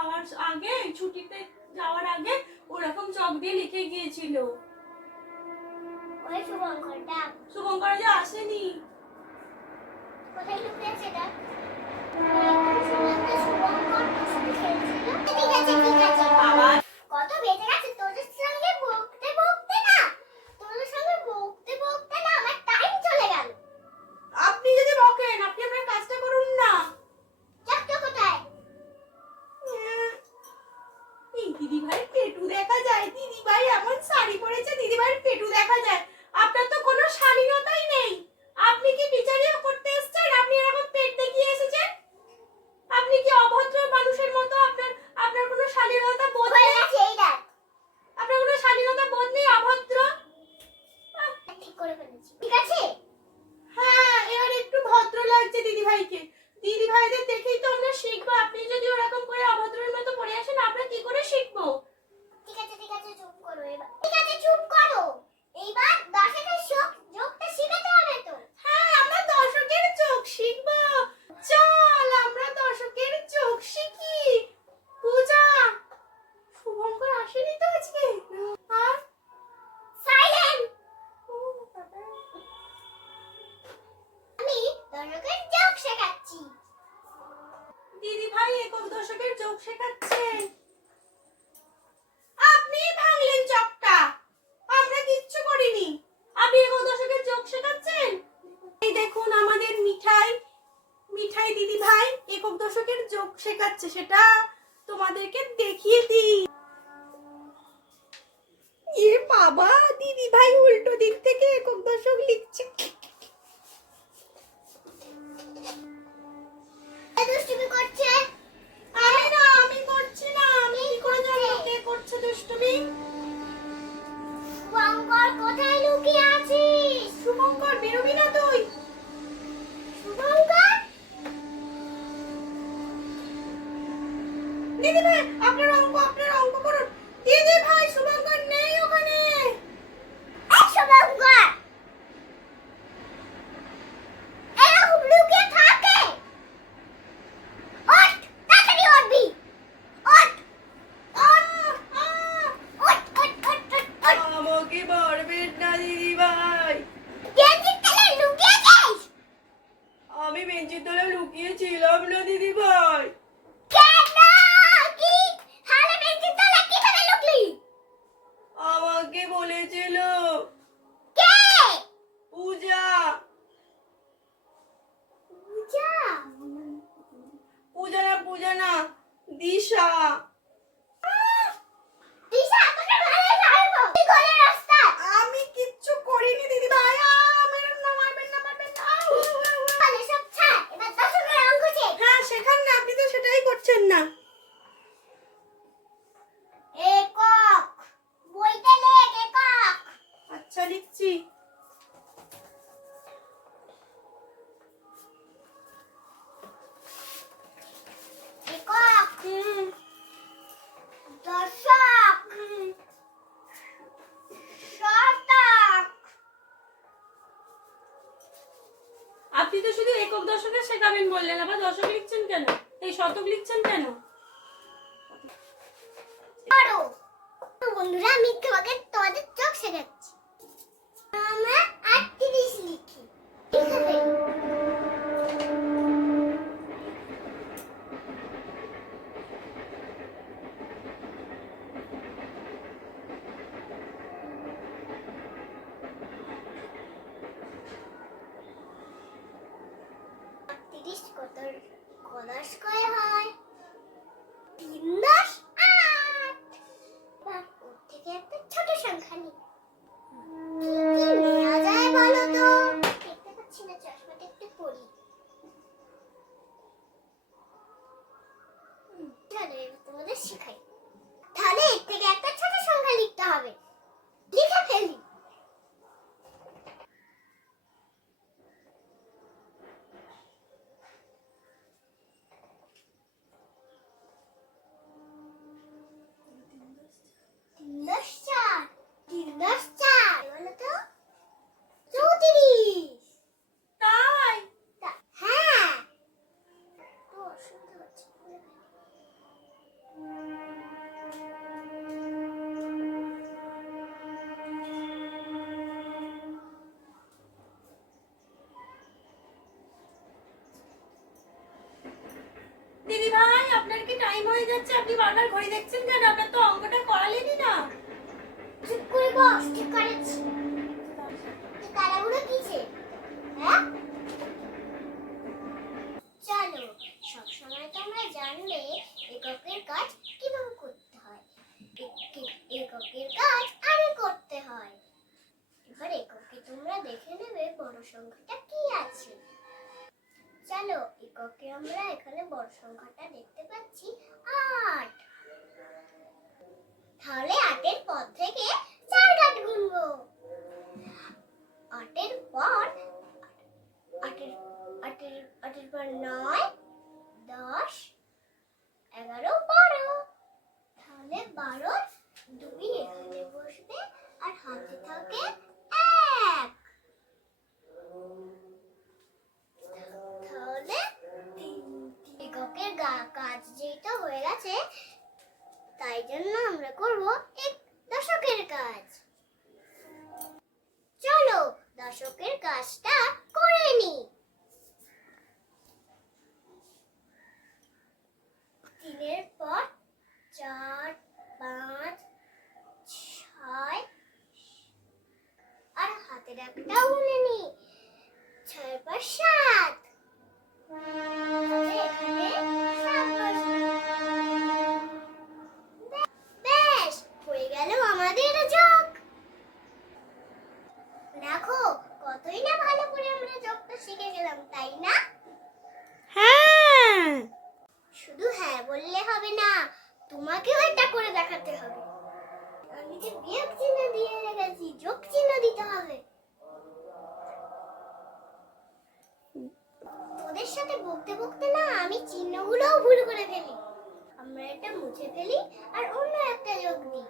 খাওয়ার আগে, ছুটিতে যাওয়ার আগে ওরকম চক দিয়ে লিখে গিয়েছিল। ওই শুভঙ্করটা। শুভঙ্কর যে আসেনি। কোথায় লুকিয়েছে এটা? শুভঙ্কর তোর সাথে খেলছিল। ঠিক আছে ঠিক আছে। বাবা কত বেজে গেছে তোদের সঙ্গে বকতে বকতে না। তোদের সঙ্গে বকতে বকতে না আমার টাইম চলে গেল। আপনি যদি বকেন, আপনি আপনার কাজটা করুন না। চাকটা কোথায়? এই দিদি ভাই পেটু দেখা যায়। দিদি ভাই এমন শাড়ি পরেছে, দিদি ভাইয়ের পেটু দেখা যায়। আপনার তো কোনো শালীনতাই নেই। আপনি কি বিচারিয়া করতে এসেছেন? আপনি এরকম পেট দেখিয়ে এসেছেন? আপনি কি অভদ্র মানুষের মতো? আপনার কোনো শালীনতা বোধ নেই? এই দেখ। আপনার কোনো শালীনতা বোধ নেই, অভদ্র। ঠিক করে ফেলেছি। ঠিক আছে? হ্যাঁ, এবার একটু ভদ্র লাগছে দিদি ভাইকে। দিদি ভাইদের দেখেই তো আমরা শিখবো। আপনি যদি ওরকম করে অভদ্রের মতো পড়ে আসেন, আমরা কি করে শিখবো? ঠিক আছে চুপ করো এবার। ঠিক আছে চুপ করো। এইবার দশকের যোগটা শিখাতে হবে তো। হ্যাঁ, আমরা দর্শকের চোখ শিখবো। চল আমরা দর্শকের চোখ শিখি। পূজা, শুভঙ্কর আসেনি তো আজকে? আর সাইলেন্ট। আমি দশকের যোগ শেখাচ্ছি। দিদি ভাই একক দর্শকের চোখ শেখাচ্ছেন। আপনি ভাঙলেন চকটা, আমরা কিচ্ছু করিনি। আপনি একক দর্শকের চোখ শেখাচ্ছেন। এই দেখুন আমাদের মিঠাই দিদি ভাই একক দর্শকের চোখ শেখাচ্ছে, সেটা তোমাদেরকে দেখিয়ে দিই। এ বাবা, দিদি ভাই উল্টো দিক থেকে একক দর্শক লিখছে। দুষ্টুমি করছে। আমি করছি না। আমি কি করে জানবো কে করছে দুষ্টুমি? শুভঙ্কর কোথায় লুকিয়ে আছিস? শুভঙ্কর বেরোবি না তুই? শুভঙ্কর দিদি ভাই আপনার অঙ্ক করুন। দিদি ভাই শুভঙ্কর নেই ওখানে। শুভঙ্কর এরকম লুকিয়ে থাকে? ওঠ, তাড়াতাড়ি উঠবি। ওঠ, ওঠ। আমাকে মারবেন না দিদি ভাই। গেঞ্জির তলায় লুকিয়েছিস? আমি বেঞ্চের তলায় লুকিয়েছিলাম না দিদি ভাই। কেন? কি? তাহলে বেঞ্চির তলায় কিভাবে লুকলি? আমাকে বলেছিল কে? পূজা। পূজা না, দিশা। দিশা তোকে ভালো ছাড়বো। কি করে রাস্তা? আমি কিচ্ছু করিনি দিদি ভাই। মারবেন না। তাহলে সব ছাড়। এবার দশকের অঙ্ক শেখ। হ্যাঁ শেখান না, আপনি তো সেটাই করছেন না। একক। বইতে লেখ একক। আচ্ছা লিখছি। একক। দশক। শতক। আপনি তো শুধু একক দশকে শেখাবেন বললেন, আবার দশক লিখছেন কেন? এই শতক লিখছেন কেন? করো। বন্ধুরা আমি তোমাদের চোখ শেখাচ্ছি। আমরা 38 লিখি। লিখে ফেলি। কত কয় হয়? 3 10 8। ওর থেকে একটা ছোট সংখ্যা নিই। কি নেওয়া যায় বলো তো? দেখতে পাচ্ছি না, চশমাটা একটু পরি। চলো এবার তোমাদের শেখাই। তাহলে এর থেকে একটা ছোট সংখ্যা লিখতে হবে। লিখে ফেলি। টাইম হয়ে যাচ্ছে, আপনি বারবার ঘড়ি দেখছেন কেন? আপনার তো অঙ্কটা করালেনই না। চুপ করে বস, ঠিক করেছি। তো তাড়াহুড়ো কিসে? হ্যাঁ? চলো, সবসময় তোমরা জানলে এককের কাজ কিভাবে করতে হয়। এককের কাজ আগে করতে হয়। এবার এককে তোমরা দেখে নেবে বড় সংখ্যাটা কি আছে। চলো, এককে আমরা এখানে বড় সংখ্যাটা দেখতে পাচ্ছি 8। তাহলে 8 এর পর থেকে 4 ঘাত গুনবো। 8 এর পর 8 এর পর 9, 10, 11, 12। তাহলে 12 2 এখানে বসবে আর হাতে থাকে 1। তাহলে এককের কাজ যেটা হয়ে গেছে, তাই জন্য আমরা করব এক দশকের কাজ। চলো দশকের কাজটা করে নি। 3 এর পর 4, 5, 6 আর হাতের একটা গুনে নি। 6 এর পর 7। এখানে 7 বসবে। বেশ, হয়ে গেল আমাদের যোগ। দেখো, কতই না ভালো করে আমরা যোগটা শিখে গেলাম, তাই না? হ্যাঁ। শুধু হ্যাঁ বললে হবে না, তোমাকেও এটা করে দেখাতে হবে। আমি যে বিয়োগ চিহ্ন দিয়ে রেখেছি, যোগ চিহ্ন দিতে হবে। তোদের সাথে বকতে বকতে না আমি চিহ্নগুলোও ভুল করে ফেলি। আমরা এটা মুছে ফেলি আর অন্য একটা যোগ দিই।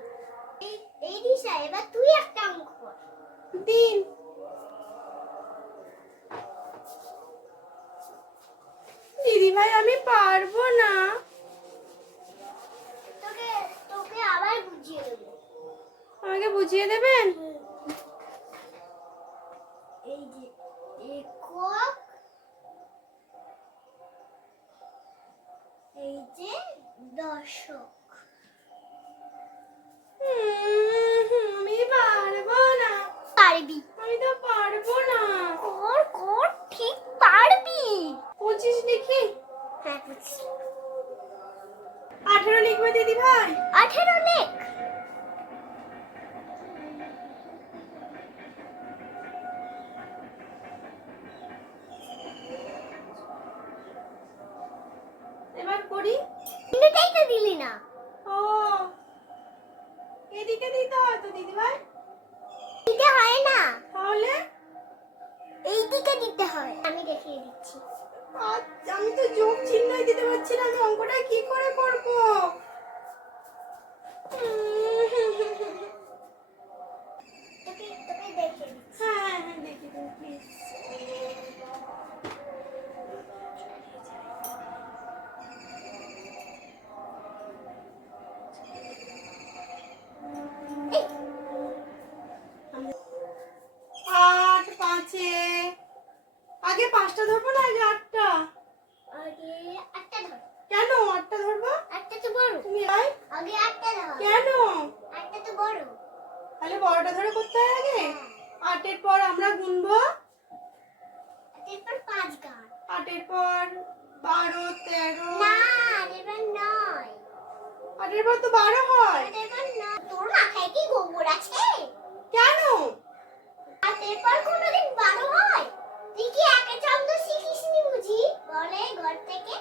এই দিশা, এবার তুই একটা অঙ্ক কর। দিন। দিদি ভাই আমি পারবো না। তোকে তোকে আবার বুঝিয়ে দেবো। আমাকে বুঝিয়ে দেবেন? এই যে একক, এই যে দশক। আমি পারবো না। পারবি, আমি তো পারবো না। কর কর, ঠিক পারবি। 25 লিখি? হ্যাঁ বুঝছি। 18 লিখবে দিদি ভাই? 18 লেখ। এবার করি। চিহ্নটাই তো দিলি না। ও, এদিকে দিতে হয় তো দিদি ভাই? দিতে হয় না, তাহলে এই দিকে দিতে হয়। আমি দেখিয়ে দিচ্ছি। আমি তো যোগ চিহ্নই দিতে পারছি না, আমি অঙ্কটা কি করে করব? তোকে তোকে দেখিয়ে দিচ্ছি। হ্যাঁ হ্যাঁ দেখি দিন প্লিজ। এই, 8 5-এ আগে 5টা ধরবো না আগে 8টা? আগে 8টা ধর। কেন 8টা ধরবো? 8টা তো বড়। তুমি ভাই আগে 8টা ধর। কেন? 8টা তো বড়। তাহলে বড়টা ধরে করতে হয় আগে? 8 এর পর আমরা গুনবো। 8 এর পর 5 গাঁট। 8 এর পর 12 13। না, 8 এর পর 9। 8 এর পর তো 12 হয়। 8 এর পর 9। তোর মাথায় কি গোবর আছে? কেন? 8 এর পর কোনোদিন 12 হয়? তুই কি একে চন্দ্র শিখিসনি বুঝি? বলে ঘর থেকে।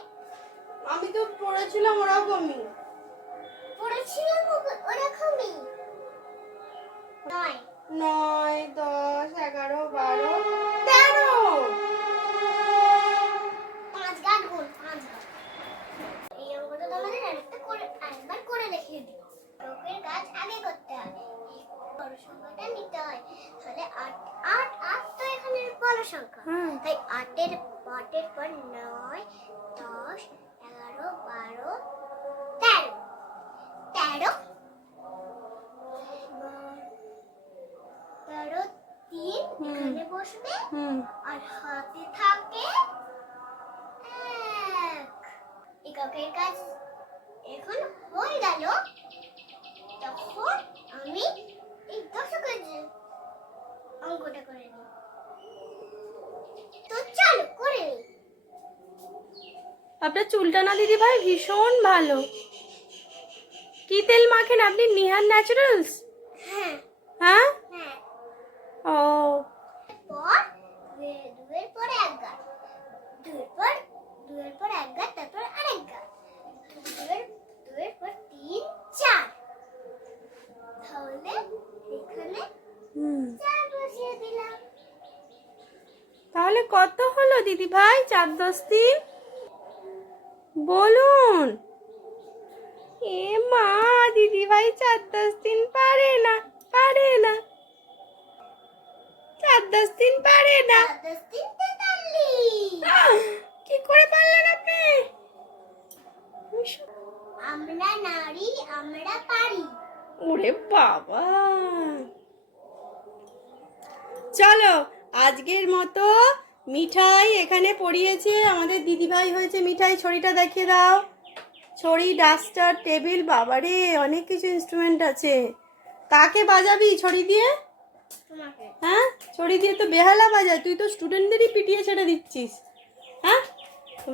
আমি তো পড়েছিলাম ওরকমই। পড়েছিলাম ওরকমই। 9। 9 10 11 12 13। 5 গাঁট গুণ, 5 গাঁট। এই অঙ্কটা তোমাদের আরেকবার করে দেখিয়ে দিই। লোকের কাজ আগে করতে হয়, এই বড় সংখ্যাটা নিতে হয়। তাহলে 8 8 8 তো এখানে বড় সংখ্যা। তাই 8 এর পর 9 10 11 12 13। 13 13 3 এখানে বসবে আর হাতে থাকে 1। এককের কাজ এখন হয়ে গেল, তখন আমি এই দশকের অঙ্কটা করে নিই। তো চলো করে নিই। আপনার চুলটা না দিদি ভাই ভীষণ ভালো। কি তেল মাখেন আপনি? নিহান ন্যাচারালস? হ্যাঁ হ্যাঁ। হ্যাঁ। ও পর দুয়ের পরে এক গাঁট, দুয়ের পর এক গাঁট, তারপর আরেক গাঁট, দুয়ের পর 3 4। তাহলে এখানে 4 বসিয়ে দিলাম। তাহলে কত হলো দিদি ভাই? 4 10 3 বলুন। এ মা, দিদি ভাই 4 10 3 পারে না, পারে না। 4 10 3 পারে না। 4 10 3 43। কি করে পারলেন আপনি? আমরা নারী, আমরা পারি। ওরে বাবা। চলো, আজকের মতো মিঠাই এখানে পড়িয়েছে। আমাদের দিদিভাই হয়েছে মিঠাই। ছড়িটা দেখিয়ে দাও। ছড়ি, ডাস্টার, টেবিল, বাবারে অনেক কিছু ইনস্ট্রুমেন্ট আছে। কাকে বাজাবি ছড়ি দিয়ে? তোমাকে। হ্যাঁ, ছড়ি দিয়ে তো বেহালা বাজায়। তুই তো স্টুডেন্টদেরই পিটিয়ে ছেড়ে দিচ্ছিস। হ্যাঁ,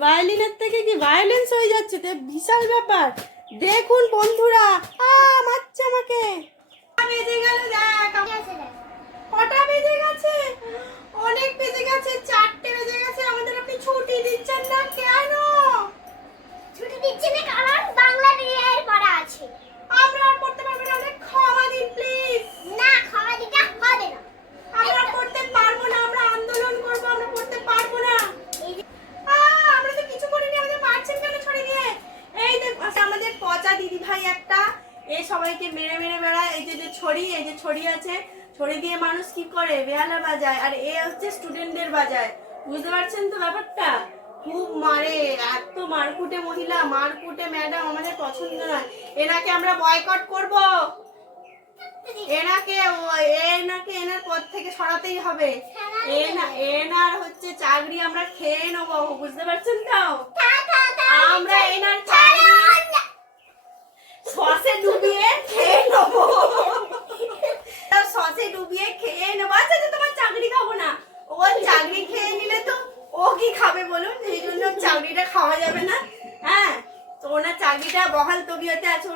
ভায়োলিনের থেকে কি ভায়োলেন্স হয়ে যাচ্ছে? তো বিশাল ব্যাপার। দেখুন বন্ধুরা, মারছে আমাকে। বেজে গেল, দেখ কটা বেজে গেছে। অনেক বেজে গেছে, 4টে বেজে গেছে। আমাদের আপনি ছুটি দিচ্ছেন না কেন? ছুটি দিচ্ছে না কারণ বাংলা বিয়ের পড়া আছে। আমরা আর পড়তে পারবো না। অনেক ক্ষমা দিন প্লিজ। না, ক্ষমা দিতে হবে না। আমরা পড়তে পারবো না। আমরা আন্দোলন করবো। আমরা পড়তে পারবো না। আমরা তো কিছু করিনি। আমাদের মারছেন কেন ছড়ি দিয়ে? এই দেখ, আমাদের পচা দিদি ভাই একটা, এ সবাইকে মেরে মেরে বেড়ায়। এই যে ছড়ি, এই যে ছড়ি আছে, ছড়ি দিয়ে মানুষ কি করে? বেহালা বাজায়। আর এ হচ্ছে স্টুডেন্টদের বাজায়। বুঝতে পারছেন তো ব্যাপারটা? খুব মারে। এত মারকুটে মহিলা, মারকুটে ম্যাডাম আমাদের পছন্দ নয়। এনাকে আমরা বয়কট করব। এনাকে এনার পদ থেকে সরাতেই হবে। এনার হচ্ছে চাকরি আমরা খেয়ে নেবো। বুঝতে পারছেন তো? আমরা এনার চাকরি সসে ডুবিয়ে খেয়ে নেবো। সসে ডুবিয়ে খেয়ে নেবো। আচ্ছা, তোমার চাকরি খাবো না। ও চাকরি খেয়ে নিলে তো ও কি খাবে বলুন? সেই জন্য চাকরিটা খাওয়া যাবে না। হ্যাঁ, তো ওনার চাকরিটা বহাল তবিয়তে আছে,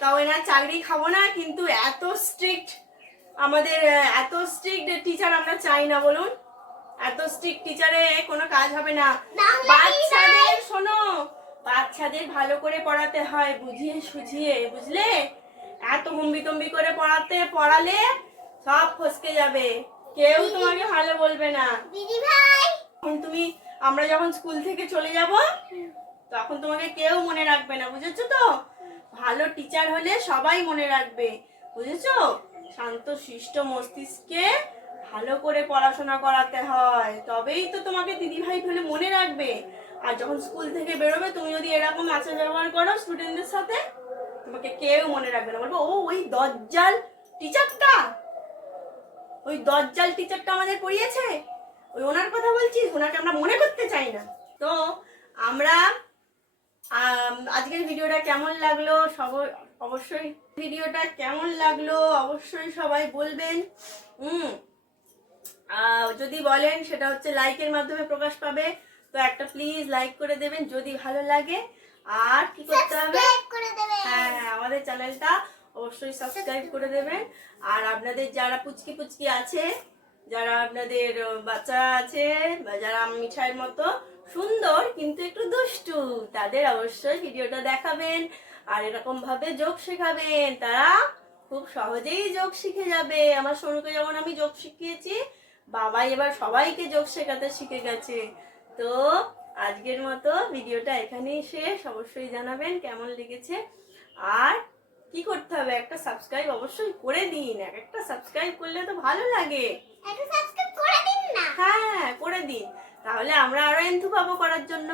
তাও এনার চাকরি খাবো না। কিন্তু এত স্ট্রিক্ট আমাদের, এত স্ট্রিক্ট টিচার আমরা চাই না বলুন। এত স্ট্রিক্ট টিচারে কোনো কাজ হবে না। বাচ্চাদের শোনো, বাচ্চাদের ভালো করে পড়াতে হয়, বুঝিয়ে সুঝিয়ে, বুঝলে? এত হম্বিতম্বি করে পড়ালে সব ফসকে যাবে। কেউ তোমাকে ভালো বলবে না। দিদি ভাই, আমরা যখন স্কুল থেকে চলে যাব তখন তোমাকে কেউ মনে রাখবে না। বুঝেছো তো? ভালো টিচার হলে সবাই মনে রাখবে। বুঝেছো? শান্ত শিষ্ট মস্তিষ্কে ভালো করে পড়াশোনা করাতে হয়, তবেই তো তোমাকে দিদিভাই বলে মনে রাখবে। আর যখন স্কুল থেকে বেরোবে, তুমি যদি এরকম আচার ব্যবহার করো স্টুডেন্টদের সাথে, তোমাকে কেউ মনে রাখবে না। বলবো, ও ওই দজ্জাল টিচারটা, ওই দজ্জাল টিচারটা আমাদের পড়িয়েছে, ওই ওনার কথা বলছিস। ওনাকে আমরা মনে করতে চাই না। তো আমরা আজকের ভিডিওটা কেমন লাগলো অবশ্যই, ভিডিওটা কেমন লাগলো অবশ্যই সবাই বলবেন। যদি বলেন সেটা হচ্ছে লাইকের মাধ্যমে প্রকাশ পাবে। তো একটা প্লিজ লাইক করে দেবেন যদি ভালো লাগে। আর কি করতে হবে? হ্যাঁ, আমাদের চ্যানেলটা অবশ্যই সাবস্ক্রাইব করে দেবেন। আর আপনাদের যারা পুচকি পুচকি আছে, যারা আপনাদের বাচ্চা আছে, বা যারা মিঠাইয়ের মতো সুন্দর কিন্তু একটু দুষ্টু, তাদের অবশ্যই ভিডিওটা দেখাবেন। আর এরকম ভাবে যোগ শেখাবেন, তারা খুব সহজেই যোগ শিখে যাবে। আমার সোনুকে যেমন আমি যোগ শিখিয়েছি, বাবাই এবার সবাইকে যোগ শেখাতে শিখে গেছে। তো আজকের মতো ভিডিওটা এখানেই শেষ। অবশ্যই জানাবেন কেমন লেগেছে। আর কি করতে হবে? একটা সাবস্ক্রাইব অবশ্যই করে দিন। একটা সাবস্ক্রাইব করলে তো ভালো লাগে। একটু সাবস্ক্রাইব করে দিন না। হ্যাঁ, করে দিন, তাহলে আমরা আরো এন্থু পাবো করার জন্য।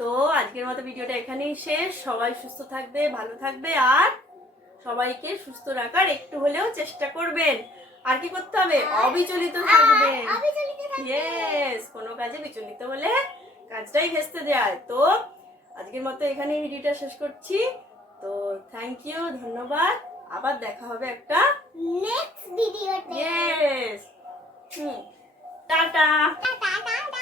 তো আজকের মতো ভিডিওটা এখানেই শেষ। সবাই সুস্থ থাকবে, ভালো থাকবে, আর সবাইকে সুস্থ রাখার একটু হলেও চেষ্টা করবেন। আর কি করতে হবে? অবিচলিত থাকবেন। ইয়েস, কোনো কাজে বিচলিত হলে কাজটাই ভেস্তে যায়। তো আজকের মতো এখানেই ভিডিওটা শেষ করছি। তো থ্যাংক ইউ, ধন্যবাদ। আবার দেখা হবে একটা নেক্সট ভিডিওতে। ইয়েস। টাটা। Tata tata.